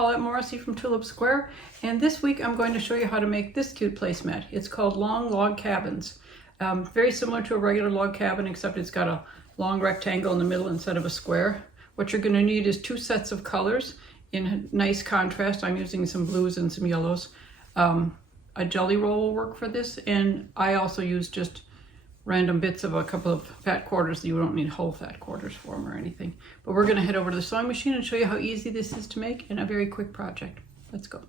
Paulette Morrissey from Tulip Square, and this week I'm going to show you how to make this cute placemat. It's called Long Log Cabins. Very similar to a regular log cabin, except it's got a long rectangle in the middle instead of a square. What you're going to need is 2 sets of colors in nice contrast. I'm using some blues and some yellows. A jelly roll will work for this, and I also use just random bits of a couple of fat quarters. You don't need whole fat quarters for them or anything. But we're going to head over to the sewing machine and show you how easy this is to make in a very quick project. Let's go.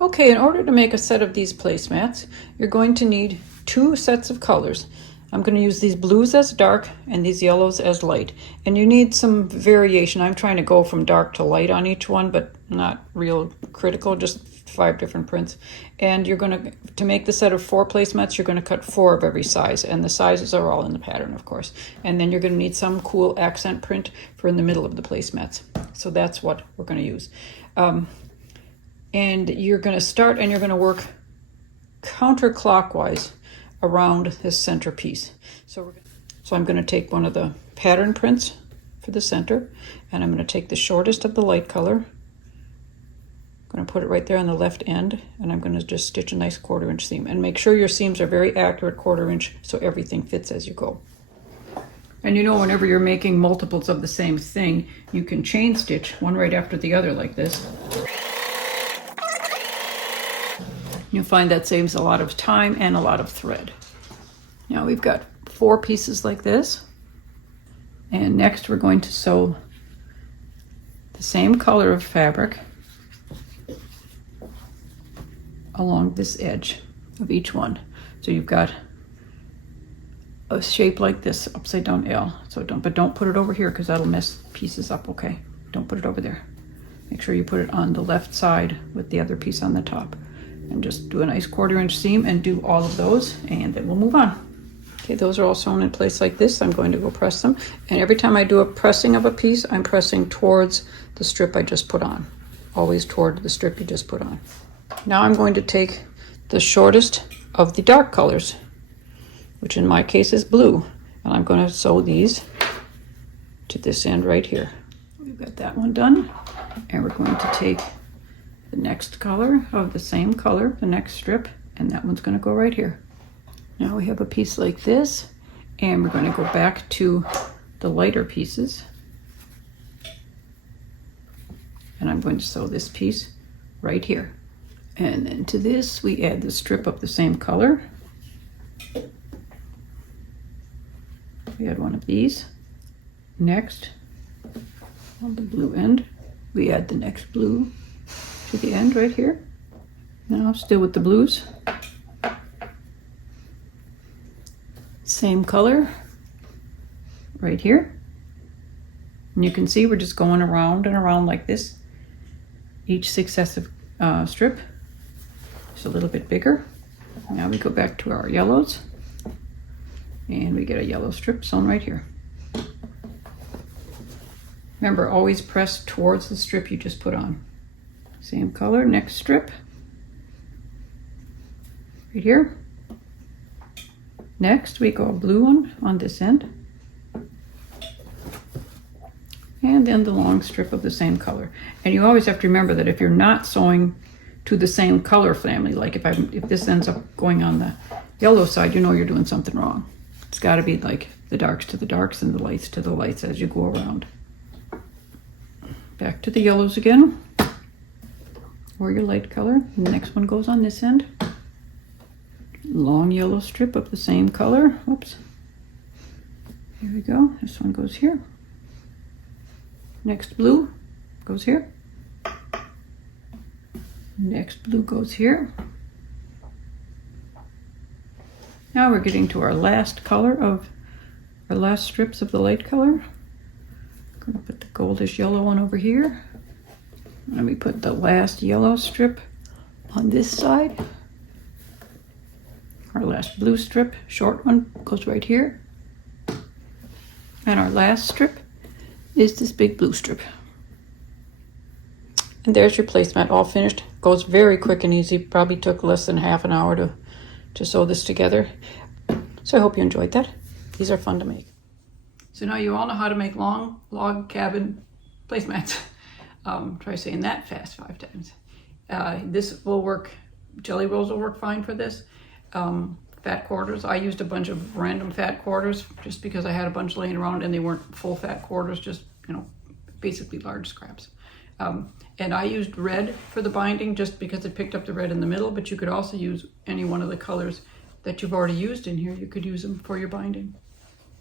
Okay, in order to make a set of these placemats, you're going to need 2 sets of colors. I'm going to use these blues as dark and these yellows as light. And you need some variation. I'm trying to go from dark to light on each one, but not real critical, just 5 different prints. And you're going to make the set of 4 placemats, you're going to cut 4 of every size, and the sizes are all in the pattern, of course. And then you're going to need some cool accent print for in the middle of the placemats. So that's what we're going to use. And you're going to start and you're going to work counterclockwise around this center piece. So I'm going to take one of the pattern prints for the center, and I'm going to take the shortest of the light color. I'm going to put it right there on the left end, and I'm going to just stitch a nice 1/4 inch seam. And make sure your seams are very accurate 1/4 inch so everything fits as you go. And you know, whenever you're making multiples of the same thing, you can chain stitch one right after the other like this. You'll find that saves a lot of time and a lot of thread. Now we've got 4 pieces like this. And next we're going to sew the same color of fabric along this edge of each one. So you've got a shape like this, upside down L. So don't put it over here because that'll mess pieces up, okay? Don't put it over there. Make sure you put it on the left side with the other piece on the top. And just do a nice 1/4 inch seam and do all of those, and then we'll move on. Okay, those are all sewn in place like this. I'm going to go press them. And every time I do a pressing of a piece, I'm pressing towards the strip I just put on. Always toward the strip you just put on. Now I'm going to take the shortest of the dark colors, which in my case is blue, and I'm going to sew these to this end right here. We've got that one done, and we're going to take the next color of the same color, the next strip, and that one's going to go right here. Now we have a piece like this, and we're going to go back to the lighter pieces, and I'm going to sew this piece right here. And then to this we add the strip of the same color. We add one of these. Next, on the blue end, we add the next blue to the end right here. Now still with the blues. Same color right here. And you can see we're just going around and around like this. Each successive strip is a little bit bigger. Now we go back to our yellows, and we get a yellow strip sewn right here. Remember, always press towards the strip you just put on. Same color, next strip, right here. Next we go a blue one on this end. And then the long strip of the same color. And you always have to remember that if you're not sewing to the same color family, like if this ends up going on the yellow side, you know you're doing something wrong. It's got to be like the darks to the darks and the lights to the lights as you go around. Back to the yellows again, or your light color. The next one goes on this end. Long yellow strip of the same color. Whoops. Here we go. This one goes here. Next blue goes here. Next blue goes here. Now we're getting to our last color of our last strips of the light color. I'm going to put the goldish yellow one over here. Let me put the last yellow strip on this side. Our last blue strip, short one, goes right here. And our last strip is this big blue strip. And there's your placemat all finished. Goes very quick and easy. Probably took less than half an hour to sew this together. So I hope you enjoyed that. These are fun to make. So now you all know how to make long log cabin placemats. Try saying that fast 5 times. This will work, jelly rolls will work fine for this. Fat quarters, I used a bunch of random fat quarters just because I had a bunch laying around and they weren't full fat quarters, just, you know, basically large scraps. And I used red for the binding just because it picked up the red in the middle, but you could also use any one of the colors that you've already used in here. You could use them for your binding.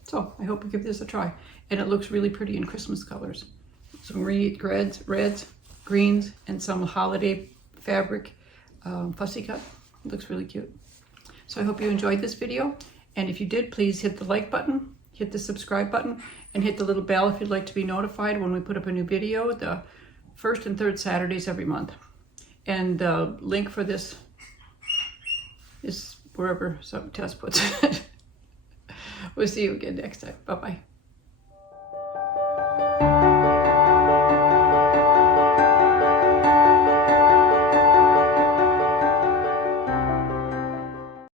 So I hope you give this a try. And it looks really pretty in Christmas colors. Some reds, greens, and some holiday fabric fussy cut. It looks really cute. So I hope you enjoyed this video. And if you did, please hit the like button, hit the subscribe button, and hit the little bell if you'd like to be notified when we put up a new video, the first and third Saturdays every month. And the link for this is wherever Tess puts it. We'll see you again next time. Bye-bye.